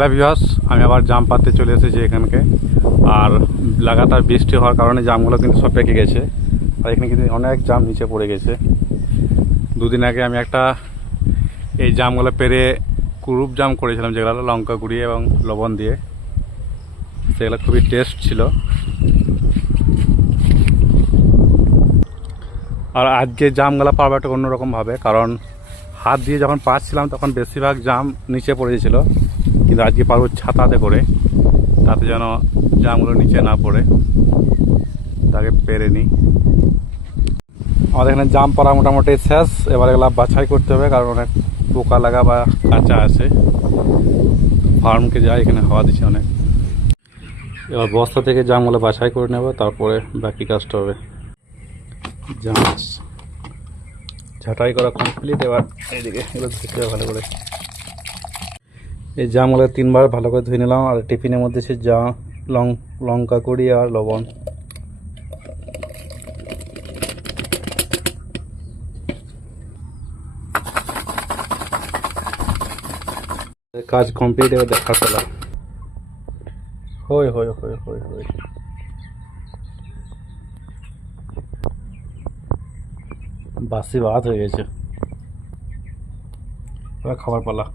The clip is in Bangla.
হ্যালো ভিউয়ার্স, আমি আবার জাম পাততে চলে এসেছি এখানকে। আর লাগাতার বৃষ্টি হওয়ার কারণে জামগুলো কিন্তু সব পেকে গেছে। আর এখানে কিন্তু অনেক জাম নিচে পড়ে গেছে। দুদিন আগে আমি একটা এই জামগুলো পেরে কুরুপ জাম করেছিলাম, যেগুলো লঙ্কা গুঁড়িয়ে এবং লবণ দিয়ে, সেগুলো খুবই টেস্ট ছিল। আর আজকে জামগুলো পারবো একটা অন্যরকমভাবে, কারণ হাত দিয়ে যখন পাচ্ছিলাম তখন বেশিরভাগ জাম নিচে পড়ে গেছিল, কিন্তু আজকে পারবো ছাতাতে করে, তাতে যেন জামগুলো নিচে না পড়ে। তাকে পেরে নিই। আমাদের এখানে জাম পাড়া মোটামুটি শেষ। এবার এগুলো বাছাই করতে হবে, কারণ অনেক পোকা লাগা বা কাঁচা আছে। ফার্মকে যাই, এখানে হাওয়া দিচ্ছে অনেক। এবার বস্তা থেকে জামগুলো বাছাই করে নেব, তারপরে বাকি কাজটা হবে। জাম ঝাঁটাই করা কমপ্লিট। এবার এইদিকে এগুলো ধুতে হবে ভালো করে। এই জামগুলো 3বার ভালো করে ধুয়ে নিলাম। আর টিফিনের মধ্যে সে লঙ্কা গুঁড়ি আর লবণ। কাজ কমপ্লিট। এবার দেখার পেলাম হই হই হই হই হই বাসি ভাত হয়ে গেছে। এবার খাবার পালা।